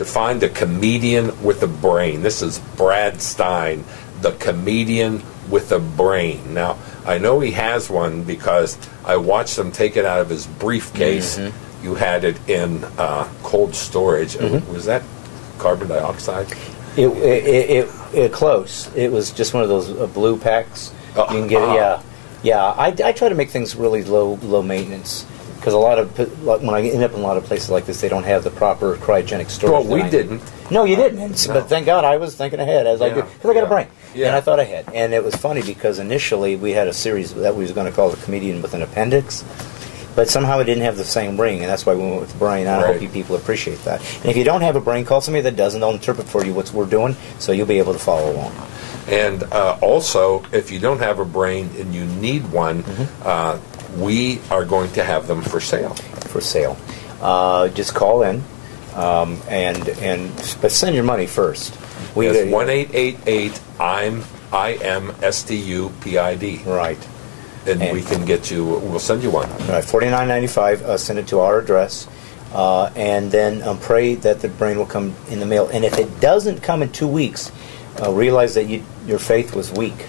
to find a comedian with a brain. This is Brad Stein, the comedian with a brain. Now, I know he has one because I watched him take it out of his briefcase. Mm-hmm. You had it in cold storage. Mm-hmm. Was that carbon dioxide? It close. It was just one of those blue packs. You can get it. Yeah. I try to make things really low maintenance, because when I end up in a lot of places like this, they don't have the proper cryogenic storage. Well, we didn't. No, you didn't. No. But thank God I was thinking ahead as I did, because I got a brain. Yeah. And I thought ahead. And it was funny because initially we had a series that we was going to call The Comedian with an Appendix, but somehow it didn't have the same ring, and that's why we went with the brain. I hope you people appreciate that. And if you don't have a brain, call somebody that doesn't. They'll interpret for you what we're doing, so you'll be able to follow along. And also, if you don't have a brain and you need one, we are going to have them for sale. For sale. Just call in, but send your money first. It's 1-888-IM-STUPID. Right. And we can get you. We'll send you one. Right, $49.95. Send it to our address, and then pray that the brain will come in the mail. And if it doesn't come in 2 weeks, realize that your faith was weak,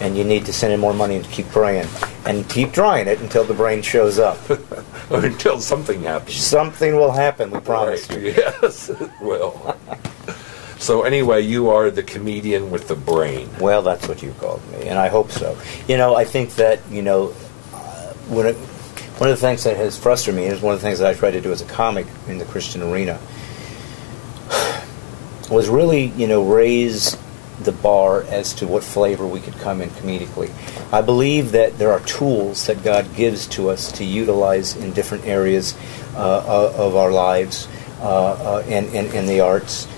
and you need to send in more money and keep praying and keep trying it until the brain shows up. Or until something happens. Something will happen. We promise you. Yes, it will. So anyway, you are the comedian with the brain. Well, that's what you called me, and I hope so. I think that, one of the things that has frustrated me, and is one of the things that I tried to do as a comic in the Christian arena, was really, raise the bar as to what flavor we could come in comedically. I believe that there are tools that God gives to us to utilize in different areas of our lives and in the arts,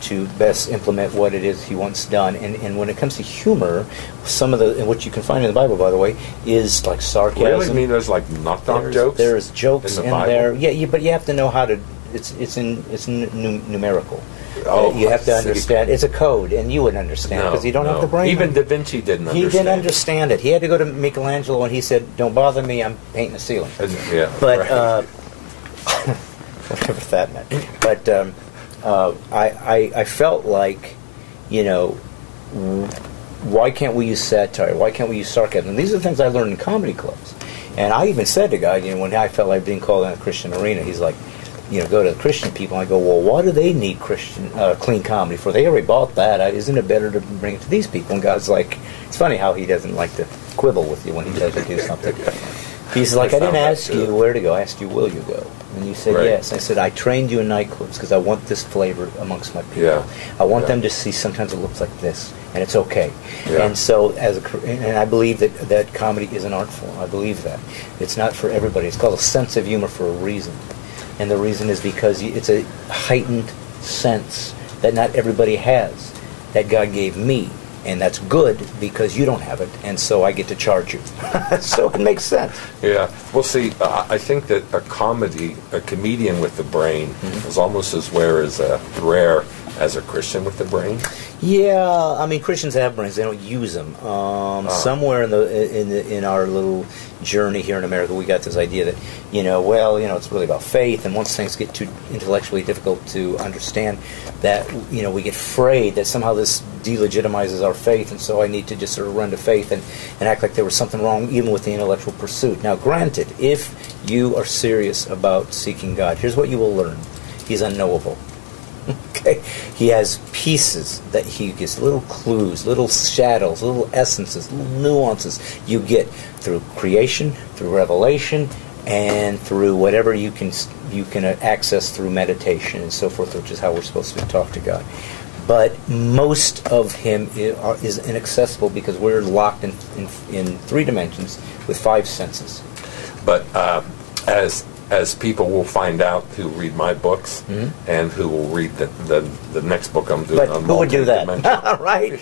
to best implement what it is He wants done. And when it comes to humor, some of and what you can find in the Bible, by the way, is like sarcasm. Really? You mean there's like knock-knock jokes? There's jokes in Bible? there. Yeah, but you have to know how to. It's numerical. Oh, you have to understand. It's a code, and you wouldn't understand because you don't have the brain. Even Da Vinci didn't understand. He didn't understand it. He had to go to Michelangelo, and he said, "Don't bother me. I'm painting the ceiling." Yeah, but whatever that meant. But I felt like, why can't we use satire? Why can't we use sarcasm? And these are the things I learned in comedy clubs. And I even said to God, when I felt like being called in a Christian arena, he's like, go to the Christian people. And I go, well, why do they need clean comedy for? They already bought that. Isn't it better to bring it to these people? And God's like, it's funny how He doesn't like to quibble with you when He tells you to do something. He's like, I didn't ask you where to go. I asked you, will you go? And you said yes. I said, I trained you in nightclubs because I want this flavor amongst my people. Yeah. I want them to see sometimes it looks like this, and it's okay. Yeah. And so, and I believe that comedy is an art form. I believe that. It's not for everybody. It's called a sense of humor for a reason. And the reason is because it's a heightened sense that not everybody has, that God gave me. And that's good because you don't have it, and so I get to charge you. So it makes sense. Yeah. Well, see, I think that a comedian with the brain is almost as rare as a Christian with the brain. Yeah, I mean, Christians have brains; they don't use them. Somewhere in our little journey here in America, we got this idea that it's really about faith, and once things get too intellectually difficult to understand, that we get afraid that somehow this delegitimizes our faith, and so I need to just sort of run to faith and act like there was something wrong even with the intellectual pursuit. Now, granted, if you are serious about seeking God, here's what you will learn: He's unknowable. Okay, He has pieces that He gives, little clues, little shadows, little essences, little nuances you get through creation, through revelation, and through whatever you can access through meditation and so forth, which is how we're supposed to talk to God. But most of Him is inaccessible because we're locked in 3 dimensions with 5 senses. But as people will find out who read my books and who will read the next book I'm doing on who would do that? Right.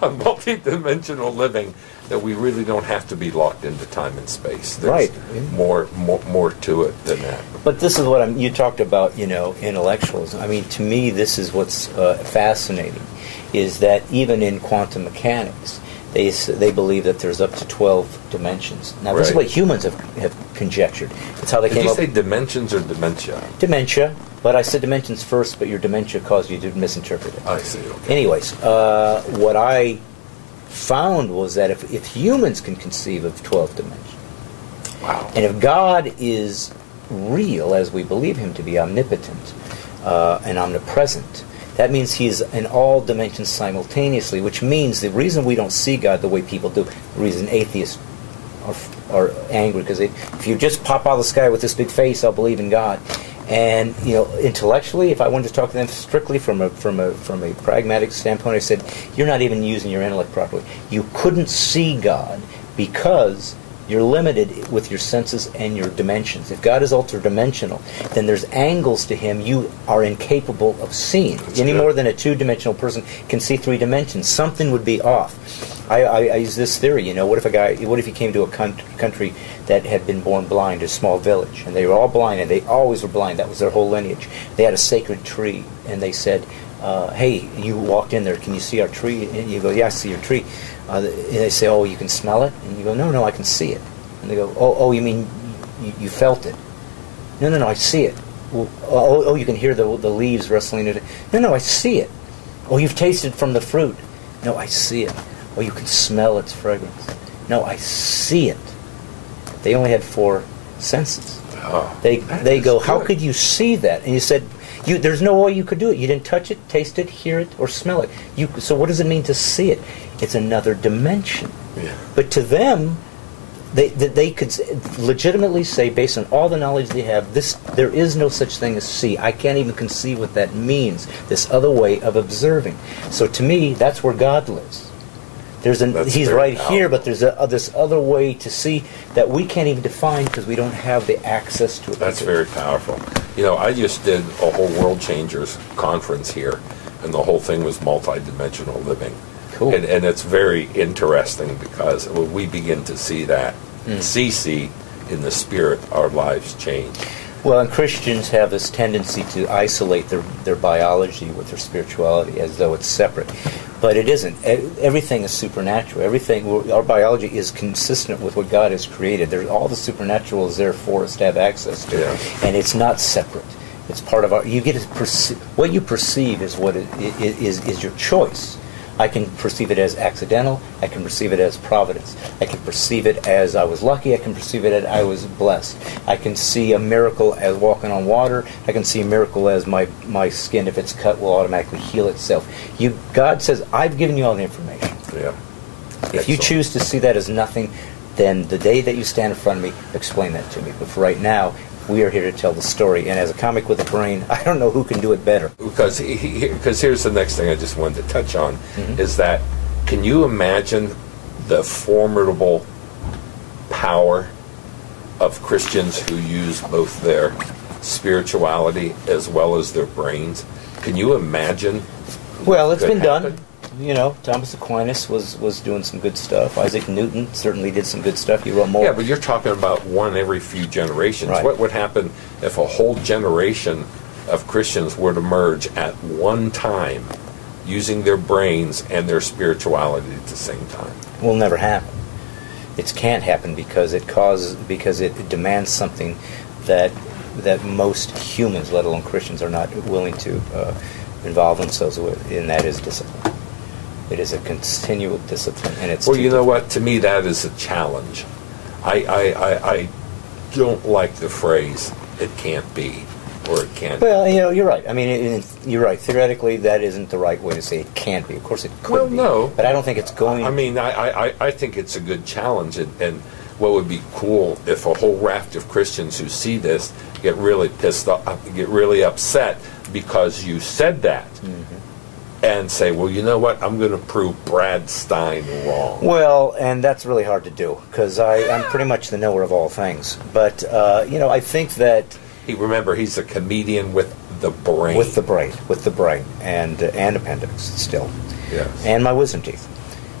On multidimensional living, that we really don't have to be locked into time and space. There's more to it than that. But this is what you talked about, intellectuals. I mean, to me, this is what's fascinating, is that even in quantum mechanics, they believe that there's up to 12 dimensions. Now, this is Right. what humans have conjectured. It's how they Did came you up. say dimensions or dementia? Dementia, but I said dimensions first, but your dementia caused you to misinterpret it. I see. Okay. Anyways, what I found was that if humans can conceive of 12 dimensions, Wow. and if God is real, as we believe him to be, omnipotent and omnipresent, that means he's in all dimensions simultaneously, which means the reason we don't see God the way people do, the reason atheists are angry, because if you just pop out of the sky with this big face, I'll believe in God. And intellectually, if I wanted to talk to them strictly from a pragmatic standpoint, I said, you're not even using your intellect properly. You couldn't see God because you're limited with your senses and your dimensions. If God is ultra-dimensional, then there's angles to him you are incapable of seeing. Any more than a two-dimensional person can see three dimensions. Something would be off. I use this theory. What if he came to a country that had been born blind, a small village, and they were all blind, and they always were blind. That was their whole lineage. They had a sacred tree, and they said, hey, you walked in there, can you see our tree? And you go, yeah, I see your tree. And they say, oh, you can smell it? And you go, no, I can see it. And they go, oh, you mean you felt it? No, I see it. Well, oh, you can hear the leaves rustling in it. No, I see it. Oh, you've tasted from the fruit. No, I see it. Oh, you can smell its fragrance. No, I see it. They only had 4 senses. Oh, they go, how could you see that? And you said, there's no way you could do it. You didn't touch it, taste it, hear it, or smell it. So what does it mean to see it? It's another dimension. Yeah. But to them, they could legitimately say, based on all the knowledge they have, there is no such thing as see. I can't even conceive what that means, this other way of observing. So to me, that's where God lives. He's right here, but there's this other way to see that we can't even define because we don't have the access to it. That's very powerful. I just did a whole World Changers conference here, and the whole thing was multidimensional living. Cool. And it's very interesting because when we begin to see that, see in the spirit, our lives change. Well, and Christians have this tendency to isolate their biology with their spirituality as though it's separate. But it isn't. Everything is supernatural. Our biology is consistent with what God has created. All the supernatural is there for us to have access to. Yeah. And it's not separate. It's part of you get to what you perceive is what is your choice. I can perceive it as accidental. I can perceive it as providence. I can perceive it as I was lucky. I can perceive it as I was blessed. I can see a miracle as walking on water. I can see a miracle as my skin, if it's cut, will automatically heal itself. God says, I've given you all the information. Yeah. If you choose to see that as nothing, then the day that you stand in front of me, explain that to me. But for right now, we are here to tell the story. And as a comic with a brain, I don't know who can do it better. Because here's the next thing I just wanted to touch on, is that, can you imagine the formidable power of Christians who use both their spirituality as well as their brains? Can you imagine? Well, it's been happen? done. Thomas Aquinas was doing some good stuff. Isaac Newton certainly did some good stuff. He wrote more. Yeah, but you're talking about one every few generations. Right. What would happen if a whole generation of Christians were to merge at one time, using their brains and their spirituality at the same time? Will never happen. It can't happen because it demands something that most humans, let alone Christians, are not willing to involve themselves with, and that is discipline. It is a continual discipline, and it's. Well, you know what? To me, that is a challenge. I don't like the phrase "it can't be" or "it can't." Well, you're right. I mean, you're right. Theoretically, that isn't the right way to say it can't be. Of course, it could be. Well, no. But I don't think it's going. I mean, I think it's a good challenge, and what would be cool if a whole raft of Christians who see this get really pissed off, get really upset because you said that. And say, well, you know what? I'm going to prove Brad Stein wrong. Well, and that's really hard to do because I'm pretty much the knower of all things. But I think that He's a comedian with the brain. With the brain, and appendix still. Yes. And my wisdom teeth.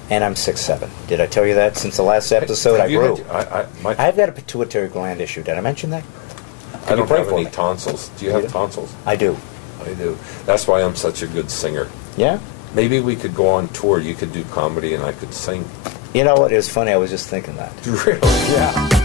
And I'm 6'7". Did I tell you that since the last episode? I grew. I've got a pituitary gland issue. Did I mention that? I don't have any tonsils. Do you have tonsils? I do. I do. That's why I'm such a good singer. Yeah? Maybe we could go on tour. You could do comedy and I could sing. You know what? It was funny. I was just thinking that. Really? Yeah.